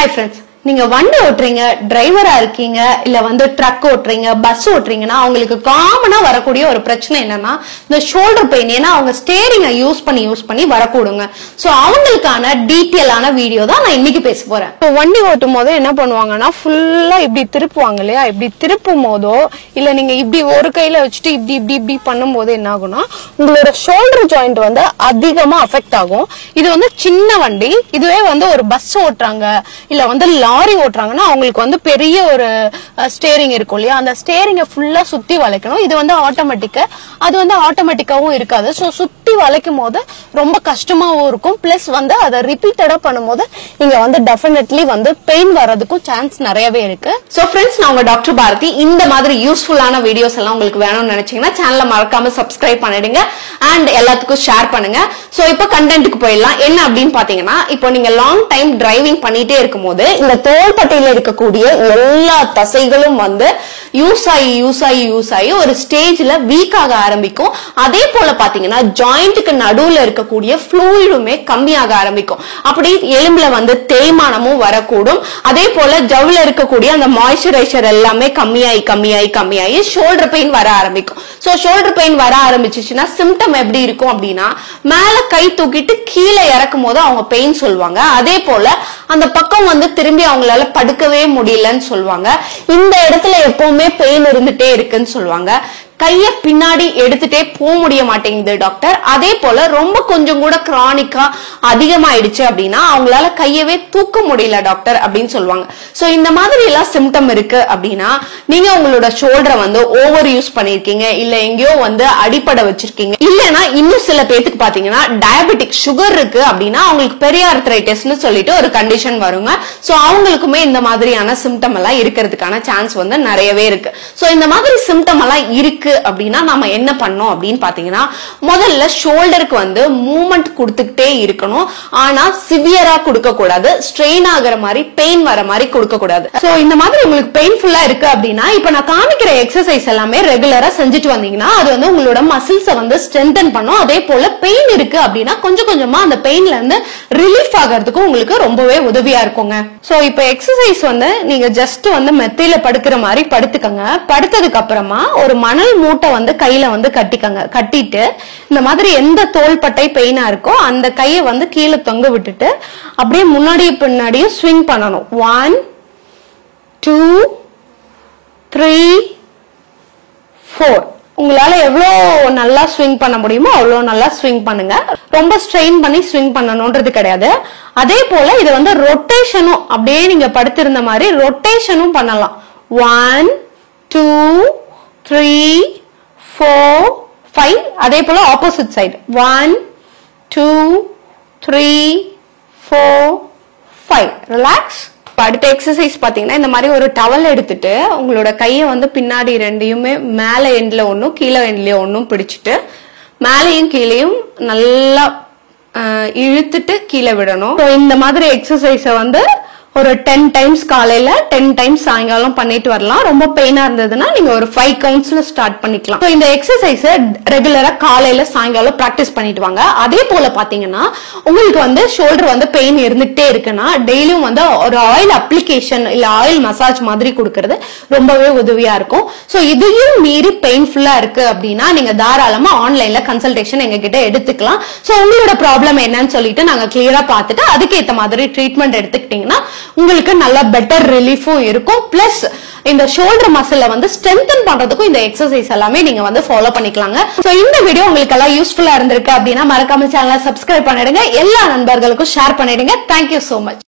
Hi friends, நீங்க வண்டி ஓட்றீங்க, டிரைவரா இருக்கீங்க, இல்ல வந்து ட்ரக் ஓட்றீங்க, பஸ் ஓட்றீங்கன்னா உங்களுக்கு காமனா வரக்கூடிய ஒரு பிரச்சனை என்னன்னா இந்த ஷோல்டர் பெயின். ஏன்னா அவங்க ஸ்டீரிங்கை யூஸ் பண்ணி வரக்கூடுங்க. சோ அவங்களுக்கான டீடைலான வீடியோ தான் நான் இன்னைக்கு பேச போறேன். இப்போ வண்டி ஓட்டும் போது என்ன பண்ணுவாங்கன்னா ஃபுல்லா இப்படி திருப்புவாங்க இல்லையா? இப்படி திருப்பும் போதோ இல்ல நீங்க இப்படி ஒரு கையில வச்சுட்டு இப்படி இப்படி இப்படி பண்ணும் போது என்ன ஆகும்னா உங்களோட ஷோல்டர் ஜாயிண்ட் வந்து அதிகமா அஃபெக்ட் ஆகும். இது வந்து சின்ன வண்டி, இதுவே வந்து ஒரு பஸ் ஓட்டுறாங்க இல்ல வந்து லாரி ஓட்டுறாங்கன்னா அவங்களுக்கு வந்து பெரிய ஒரு ஸ்டீரிங் இருக்கும் இல்லையா? அந்த ஸ்டீரிங்கை ஃபுல்லா சுத்தி வளைக்கணும். இது வந்து ஆட்டோமேட்டிக்கா, அது வந்து ஆட்டோமேட்டிக்காவும் இருக்காது. சோ சுத்தி வளைக்கும் போது ரொம்ப கஷ்டமாவும் இருக்கும். பிளஸ் வந்து அதை ரிப்பீட்டடா பண்ணும்போது நீங்க வந்து டெஃபினெட்லி வந்து பெயின் வர்றதுக்கும் சான்ஸ் நிறையவே இருக்கு. சோ ஃப்ரெண்ட்ஸ், நான் உங்க டாக்டர் பாரதி. இந்த மாதிரி யூஸ்ஃபுல்லான வீடியோஸ் எல்லாம் உங்களுக்கு வேணும்னு நினைச்சீங்கன்னா சேனலை மறக்காம சப்ஸ்கிரைப் பண்ணிடுங்க அண்ட் எல்லாத்துக்கும் ஷேர் பண்ணுங்க. சோ இப்போ கண்டென்ட்க்கு போயிடலாம். என்ன அப்படின்னு பாத்தீங்கன்னா, இப்போ நீங்க லாங் டைம் டிரைவிங் பண்ணிட்டே இருக்கும் போது இந்த தோள்பட்டையில இருக்கக்கூடிய எல்லா தசைகளும் வந்து யூஸ் ஆகி ஒரு ஸ்டேஜ்ல வீக் ஆக ஆரம்பிக்கும். அதே போல பாத்தீங்கன்னா ஜாயிண்ட்டுக்கு நடுவுல இருக்கக்கூடிய ஃப்ளூயிடுமே கம்மியாக ஆரம்பிக்கும். அப்படி எலும்புல வந்து தேய்மானமும் வரக்கூடும். அதே போல ஜவ்ல இருக்கக்கூடிய அந்த மாய்ஸ்சரைசர் எல்லாமே கம்மியாகி ஷோல்டர் பெயின் வர ஆரம்பிக்கும். சோ ஷோல்டர் பெயின் வர ஆரம்பிச்சுச்சுன்னா சிம்டம் எப்படி இருக்கும் அப்படின்னா, மேல கை தூக்கிட்டு கீழே இறக்கும் போது அவங்க பெயின் சொல்லுவாங்க. அதே போல அந்த பக்கம் வந்து திரும்பி அவங்களால படுக்கவே முடியலன்னு சொல்லுவாங்க. இந்த இடத்துல எப்பவுமே பெயின் இருந்துட்டே இருக்குன்னு சொல்லுவாங்க. கைய பின்னாடி எடுத்துட்டே போக முடிய மாட்டேங்குது டாக்டர். அதே போல ரொம்ப கொஞ்சம் கூட கிரானிக்கா அதிகமாயிடுச்சு அப்படின்னா அவங்களால கையவே தூக்க முடியல டாக்டர் அப்படின்னு சொல்லுவாங்க. சோ இந்த மாதிரி எல்லாம் சிம்டம் இருக்கு அப்படின்னா நீங்க உங்களோட ஷோல்டரை வந்து ஓவர் யூஸ் பண்ணிருக்கீங்க, இல்ல எங்கேயோ வந்து அடிப்படை வச்சிருக்கீங்க, இல்லைன்னா இன்னும் சில பேத்துக்கு பாத்தீங்கன்னா டயபெட்டிக் சுகர் இருக்கு அப்படின்னா அவங்களுக்கு பெரியார்த்ரைட்டிஸ்னு சொல்லிட்டு ஒரு கண்டிஷன் வருங்க. சோ அவங்களுக்குமே இந்த மாதிரியான சிம்டம் எல்லாம் இருக்கிறதுக்கான சான்ஸ் வந்து நிறையவே இருக்கு. சோ இந்த மாதிரி சிம்டம் எல்லாம் இருக்கு அப்படின்னா நாம என்ன பண்ணோம் அப்படின்னு பாத்தீங்கன்னா, முதல்ல ஷோல்டருக்கு வந்து மூவ்மெண்ட் கொடுத்துக்கிட்டே இருக்கணும். ஆனா சிவியரா கொடுக்க கூடாது, ஸ்ட்ரெயின் ஆகிற மாதிரி பெயின் வர மாதிரி கொடுக்க கூடாது. சோ இந்த மாதிரி உங்களுக்கு பெயின்ஃபுல்லா இருக்கு அப்படின்னா இப்ப நான் காமிக்கிற எக்ஸசைஸ் எல்லாமே ரெகுலரா செஞ்சுட்டு வந்தீங்கன்னா அது வந்து உங்களோட மசில்ஸை வந்து ஸ்ட்ரென்தன் பண்ணும். அதே போல பெயின் இருக்கு அப்படின்னா கொஞ்சம் கொஞ்சமா அந்த பெயின்ல இருந்து ரிலீஃப் ஆகிறதுக்கும் உங்களுக்கு ரொம்பவே உதவியா இருக்குங்க. சோ இப்ப எக்ஸசைஸ் வந்து நீங்க ஜஸ்ட் வந்து மெத்தையில படுக்கிற மாதிரி படுத்துக்கங்க. படுத்ததுக்கு அப்புறமா ஒரு மணல் மூட்டை வந்து கையில வந்து கட்டிக்கங்க. கட்டிட்டு இந்த மாதிரி எந்த தோள்பட்டை பெயினா இருக்கோ அந்த கையை வந்து கீழே தொங்க விட்டுட்டு அப்படியே முன்னாடியும் பின்னாடியும் ஸ்விங் பண்ணணும். 1 2 3 4. உங்களால எவ்வளவு நல்லா ஸ்விங் பண்ண முடியுமோ அவ்வளவு நல்லா ஸ்விங் பண்ணுங்க. ரொம்ப ஸ்ட்ரெயின் பண்ணி ஸ்விங் பண்ணணும்ன்றது கிடையாது. அதே போல இது வந்து ரொட்டேஷனும் அப்படியே நீங்க படுத்திருந்த மாதிரி ரொட்டேஷனும் பண்ணலாம். 1 2 3 4 5. அதே போல ஆப்போசிட் சைடு 1 2 3 4 5. ரிலாக்ஸ். அடுத்த எக்ஸசைஸ் பாத்தீங்கன்னா இந்த மாதிரி ஒரு டவல் எடுத்துட்டு உங்களோட கையை வந்து பின்னாடி ரெண்டையுமே மேல எண்ட்ல ஒன்னும் கீழே எண்ட்ல ஒன்னும் பிடிச்சிட்டு மேலையும் கீழையும் நல்லா இழுத்துட்டு கீழே விடணும். இந்த மாதிரி எக்ஸசைஸ வந்து ஒரு 10 டைம்ஸ் காலையில 10 டைம்ஸ் சாயங்காலம் பண்ணிட்டு வரலாம். ரொம்ப பெயினா இருந்ததுன்னா நீங்க ஒரு 5 கவுண்ட்ஸ்ல ஸ்டார்ட் பண்ணிக்கலாம். இந்த எக்ஸசைஸ ரெகுலரா காலையில சாயங்காலம் பிராக்டிஸ் பண்ணிட்டு வாங்க. அதே போல பாத்தீங்கன்னா உங்களுக்கு வந்து ஷோல்டர் வந்து பெயின் இருந்துட்டே இருக்குன்னா டெய்லியும் வந்து ஒரு ஆயில் அப்ளிகேஷன் இல்ல ஆயில் மசாஜ் மாதிரி கொடுக்கறது ரொம்பவே உதவியா இருக்கும். சோ இதையும் மீறி பெயின்ஃபுல்லா இருக்கு அப்படின்னா நீங்க தாராளமா ஆன்லைன்ல கன்சல்டேஷன் எங்க கிட்ட எடுத்துக்கலாம். சோ உங்களோட ப்ராப்ளம் என்னன்னு சொல்லிட்டு நாங்க கிளியரா பார்த்துட்டு அதுக்கேற்ற மாதிரி ட்ரீட்மெண்ட் எடுத்துக்கிட்டீங்கன்னா உங்களுக்கு நல்ல பெட்டர் ரிலீஃபும் இருக்கும். பிளஸ் இந்த ஷோல்டர் மசில வந்து ஸ்ட்ரென்தன் பண்றதுக்கும் இந்த எக்ஸசைஸ் எல்லாமே நீங்க வந்து ஃபாலோ பண்ணிக்கலாங்க. சோ இந்த வீடியோ உங்களுக்கு எல்லாம் யூஸ்ஃபுல்லா இருந்திருக்கு அப்படின்னா மறக்காம சேனலை சப்ஸ்கிரைப் பண்ணிடுங்க, எல்லா நண்பர்களுக்கும் ஷேர் பண்ணிடுங்க. Thank you so much.